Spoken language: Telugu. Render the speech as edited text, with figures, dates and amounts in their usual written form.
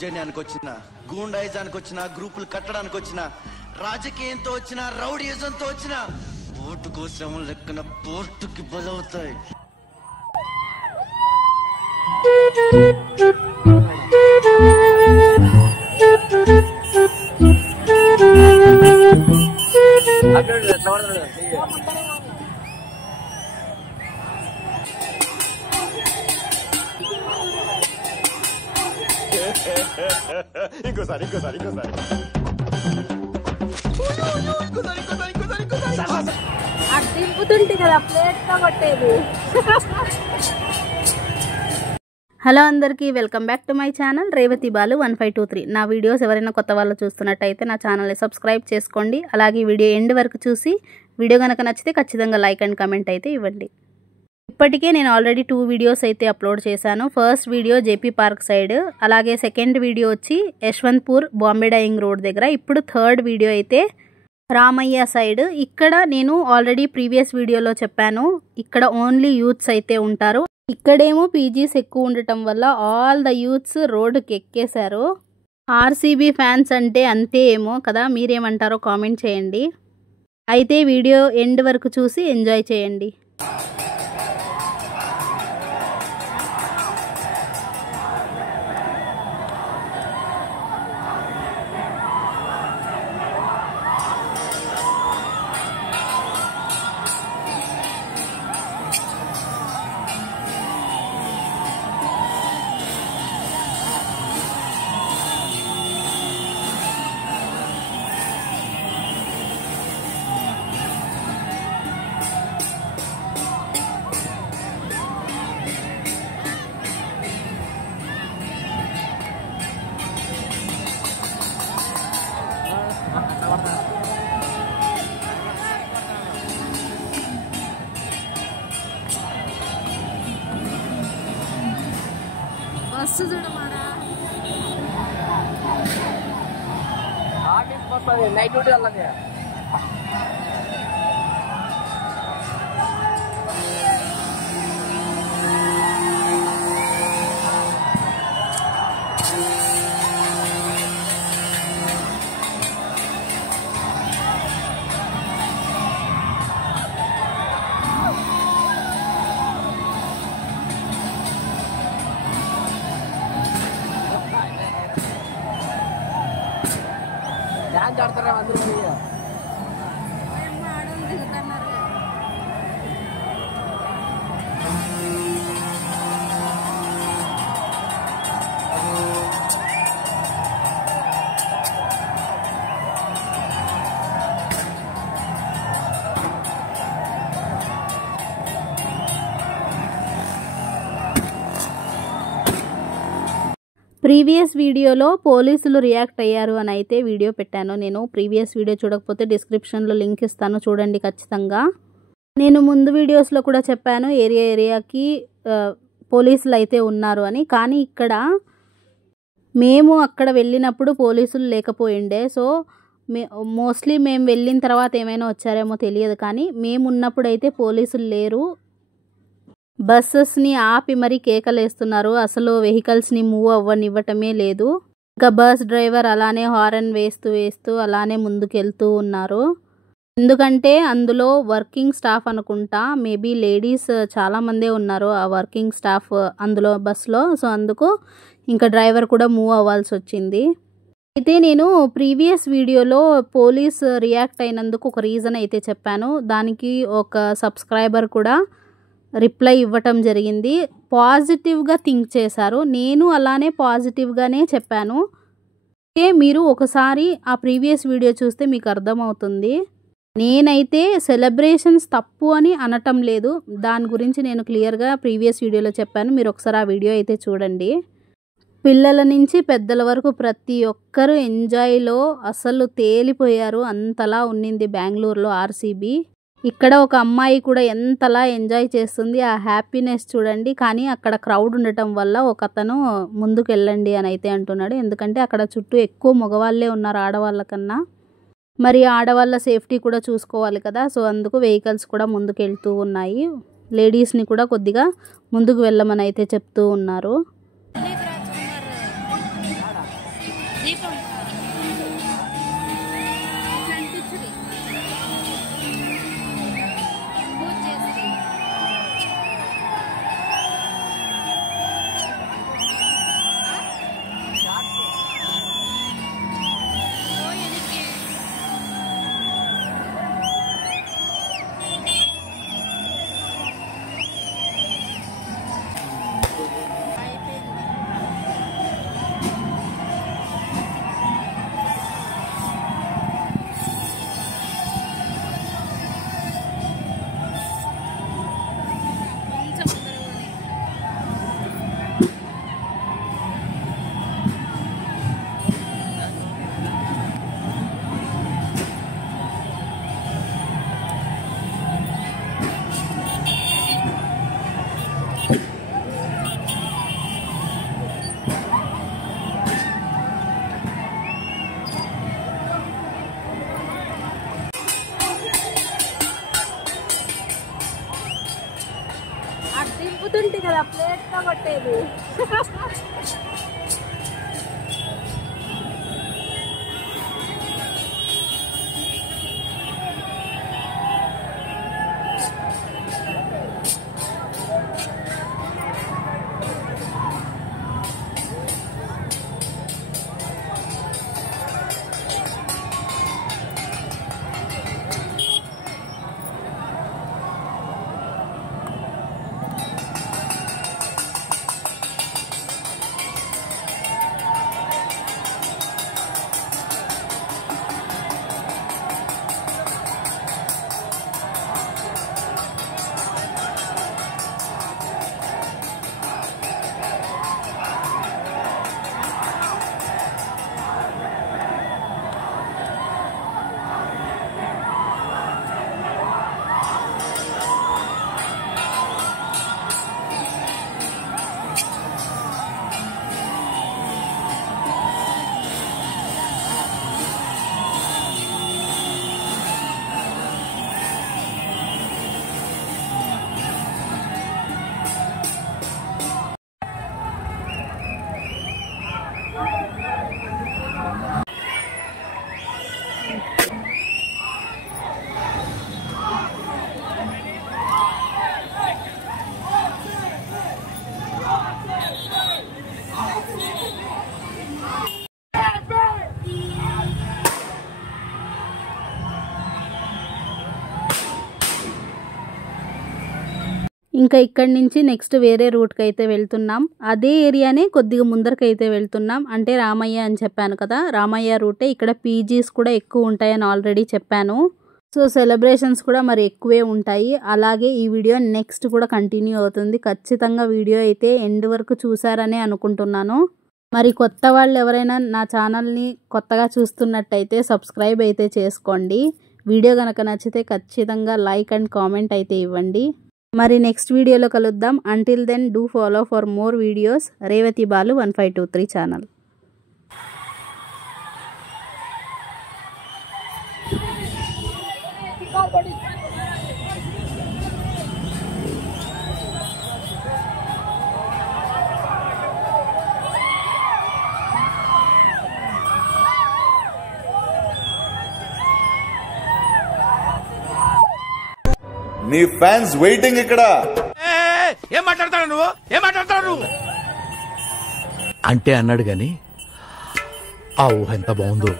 దౌర్జన్యానికి వచ్చిన, గూండాయిజానికి వచ్చిన, గ్రూపులు కట్టడానికి వచ్చిన, రాజకీయంతో వచ్చిన, రౌడీయిజంతో వచ్చిన, ఓటు కోసం లెక్కన పోర్టుకి బలవుతాయి. ఇంకోసారి దింపుతుంటే కదా ప్లేట్ తో కొట్టేది. హలో అందరికీ, welcome back to my channel Revathi Balu 1523. నా వీడియోస్ ఎవరైనా కొత్త వాళ్ళు చూస్తున్నట్టయితే నా ఛానల్ని సబ్స్క్రైబ్ చేసుకోండి. అలాగే వీడియో ఎండ్ వరకు చూసి వీడియో కనుక నచ్చితే ఖచ్చితంగా లైక్ అండ్ కమెంట్ అయితే ఇవ్వండి. ఇప్పటికే నేను ఆల్రెడీ 2 వీడియోస్ అయితే అప్లోడ్ చేశాను. First video JP park side, అలాగే సెకండ్ వీడియో వచ్చి యశ్వంత్పూర్ బాంబే డైయింగ్ రోడ్ దగ్గర. ఇప్పుడు థర్డ్ వీడియో అయితే రామయ్య సైడ్. ఇక్కడ నేను ఆల్రెడీ ప్రీవియస్ వీడియోలో చెప్పాను, ఇక్కడ ఓన్లీ యూత్స్ అయితే ఉంటారు. ఇక్కడేమో పీజీస్ ఎక్కువ ఉండటం వల్ల ఆల్ ద యూత్స్ రోడ్డుకి ఎక్కేశారు. ఆర్సీబీ ఫ్యాన్స్ అంటే అంతే ఏమో కదా, మీరేమంటారో కామెంట్ చేయండి. అయితే వీడియో ఎండ్ వరకు చూసి ఎంజాయ్ చేయండి. బస్సు చూడమారా, నైట్ డ్యూటీ వెళ్ళండి. డాన్స్ ఆడతారా అందరూ? ఆడలు దిగుతున్నారు. ప్రీవియస్ వీడియోలో పోలీసులు రియాక్ట్ అయ్యారు అని అయితే వీడియో పెట్టాను. నేను ప్రీవియస్ వీడియో చూడకపోతే డిస్క్రిప్షన్లో లింక్ ఇస్తాను, చూడండి ఖచ్చితంగా. నేను ముందు వీడియోస్లో కూడా చెప్పాను ఏరియాకి పోలీసులు అయితే ఉన్నారు అని. కానీ ఇక్కడ మేము అక్కడ వెళ్ళినప్పుడు పోలీసులు లేకపోయిండే. సో మోస్ట్లీ మేము వెళ్ళిన తర్వాత ఏమైనా వచ్చారేమో తెలియదు, కానీ మేము ఉన్నప్పుడు అయితే పోలీసులు లేరు. బస్సెస్ని ఆపి మరీ కేకలేస్తున్నారు, అసలు వెహికల్స్ని మూవ్ అవ్వనివ్వటమే లేదు. ఇంకా బస్ డ్రైవర్ అలానే హారన్ వేస్తూ అలానే ముందుకెళ్తూ ఉన్నారు. ఎందుకంటే అందులో వర్కింగ్ స్టాఫ్ అనుకుంటా, మేబీ లేడీస్ చాలామందే ఉన్నారు ఆ వర్కింగ్ స్టాఫ్ అందులో బస్లో. సో అందుకు ఇంకా డ్రైవర్ కూడా మూవ్ అవ్వాల్సి వచ్చింది. అయితే నేను ప్రీవియస్ వీడియోలో పోలీస్ రియాక్ట్ అయినందుకు ఒక రీజన్ అయితే చెప్పాను. దానికి ఒక సబ్స్క్రైబర్ కూడా రిప్లై ఇవ్వటం జరిగింది. పాజిటివ్గా థింక్ చేశారు. నేను అలానే పాజిటివ్గానే చెప్పాను. మీరు ఒకసారి ఆ ప్రీవియస్ వీడియో చూస్తే మీకు అర్థమవుతుంది. నేనైతే సెలబ్రేషన్స్ తప్పు అని అనటం లేదు, దాని గురించి నేను క్లియర్గా ప్రీవియస్ వీడియోలో చెప్పాను. మీరు ఒకసారి ఆ వీడియో అయితే చూడండి. పిల్లల నుంచి పెద్దల వరకు ప్రతి ఒక్కరు ఎంజాయ్లో అసలు తేలిపోయారు. అంతలా ఉన్నింది బెంగళూరులో ఆర్సీబీ. ఇక్కడ ఒక అమ్మాయి కూడా ఎంతలా ఎంజాయ్ చేస్తుంది, ఆ హ్యాపీనెస్ చూడండి. కానీ అక్కడ క్రౌడ్ ఉండటం వల్ల ఒక అతను ముందుకు వెళ్ళండి అని అయితే అంటున్నాడు. ఎందుకంటే అక్కడ చుట్టూ ఎక్కువ మగవాళ్ళే ఉన్నారు ఆడవాళ్ళ కన్నా. మరి ఆడవాళ్ళ సేఫ్టీ కూడా చూసుకోవాలి కదా. సో అందుకు వెహికల్స్ కూడా ముందుకు వెళ్తూ ఉన్నాయి. లేడీస్ని కూడా కొద్దిగా ముందుకు వెళ్ళమని అయితే చెప్తూ ఉన్నారు. దీపం అంటించుడి పూజ చేసి దింపుతుంటే కదా ప్లేట్ తో కొట్టేది. ఇంకా ఇక్కడి నుంచి నెక్స్ట్ వేరే రూట్కి అయితే వెళ్తున్నాం. అదే ఏరియానే కొద్దిగా ముందరకైతే వెళ్తున్నాం. అంటే రామయ్య అని చెప్పాను కదా, రామయ్య రూటే. ఇక్కడ పీజీస్ కూడా ఎక్కువ ఉంటాయని ఆల్రెడీ చెప్పాను. సో సెలబ్రేషన్స్ కూడా మరి ఎక్కువే ఉంటాయి. అలాగే ఈ వీడియో నెక్స్ట్ కూడా కంటిన్యూ అవుతుంది. ఖచ్చితంగా వీడియో అయితే ఎండ్ వరకు చూసారనే అనుకుంటున్నాను. మరి కొత్త వాళ్ళు ఎవరైనా నా ఛానల్ని కొత్తగా చూస్తున్నట్టయితే సబ్స్క్రైబ్ అయితే చేసుకోండి. వీడియో కనుక నచ్చితే ఖచ్చితంగా లైక్ అండ్ కామెంట్ అయితే ఇవ్వండి. మరి నెక్స్ట్ వీడియోలో కలుద్దాం. Until then do follow for more videos. Revathi Balu 1523 channel. నీ ఫ్యాన్స్ వెయిటింగ్ ఇక్కడ. ఏం మాట్లాడతాడు నువ్వు అంటే అన్నాడు గాని ఆ ఊహ ఎంత బాగుందో.